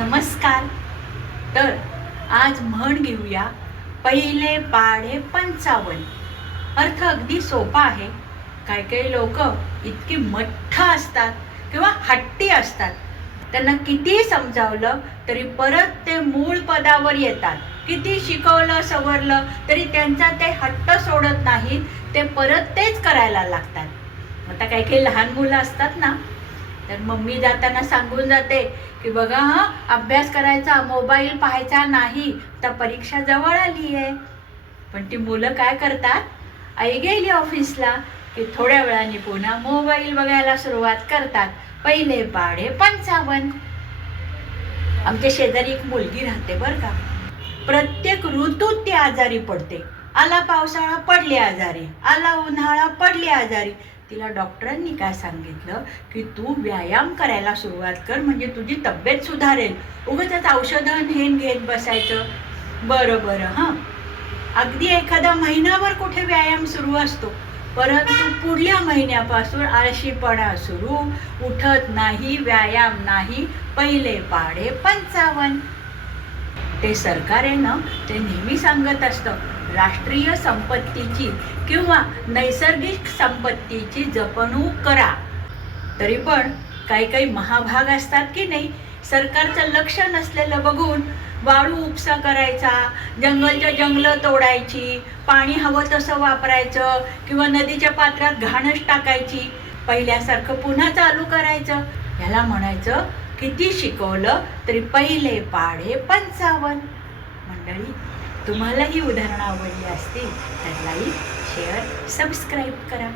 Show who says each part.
Speaker 1: नमस्कार. तर आज म्हण घेऊया पहिले पाढे पंचावन्न. अर्थ अगदी सोपा आहे. काही काही लोक इतकी मठ्ठ असतात किंवा हट्टी असतात. त्यांना किती समजावलं तरी परत ते मूळ पदावर येतात. किती शिकवलं सवरलं तरी त्यांचा ते हट्ट सोडत नाहीत. ते परत तेच करायला लागतात. आता काही काही लहान मुलं असतात ना तर मम्मी जाताना सांगून जाते की बघा हां अभ्यास करायचा मोबाईल पाहायचा नाही तर परीक्षा जवळ आली आहे पण ती मुलं काय करतात? आई गेली ऑफिसला की थोड्या वेळाने पुन्हा मोबाईल बघायला सुरुवात करतात. पहिले पाडे पंचावन्न. आमच्या शेजारी एक मुलगी राहते बरं का. प्रत्येक ऋतूत ती आजारी पडते. आला पावसाळा पडली आजारी आला उन्हाळा पडली आजारी. तिला डॉक्टरांनी काय सांगितलं? की तू व्यायाम करायला सुरुवात कर म्हणजे तुझी तब्येत सुधारेल. उगाच औषधं हेन घेत बसायचं. बरं बरं हां. अगदी एखादा महिनाभर कुठे व्यायाम सुरू असतो. परंतु पुढल्या महिन्यापासून आळशीपणा सुरू. उठत नाही व्यायाम नाही. पहिले पाडे पंचावन्न. ते सरकार आहे ना ते नेहमी सांगत असतं. राष्ट्रीय संपत्तीची किंवा नैसर्गिक संपत्तीची जपणूक करा. तरी पण काही काही महाभाग असतात की नाही सरकारचं लक्ष नसलेलं बघून वाळू उपसा करायचा जंगलच्या जंगलं तोडायची पाणी हवं तसं वापरायचं किंवा नदीच्या पात्रात घाणच टाकायची पहिल्यासारखं पुन्हा चालू करायचं. ह्याला म्हणायचं किती शिकवलं तरी पहिले पाढे पंचावन्न. मंडळी तुम्हाला ही उदाहरणं आवडली असतील तर लाईक शेअर सबस्क्राईब करा.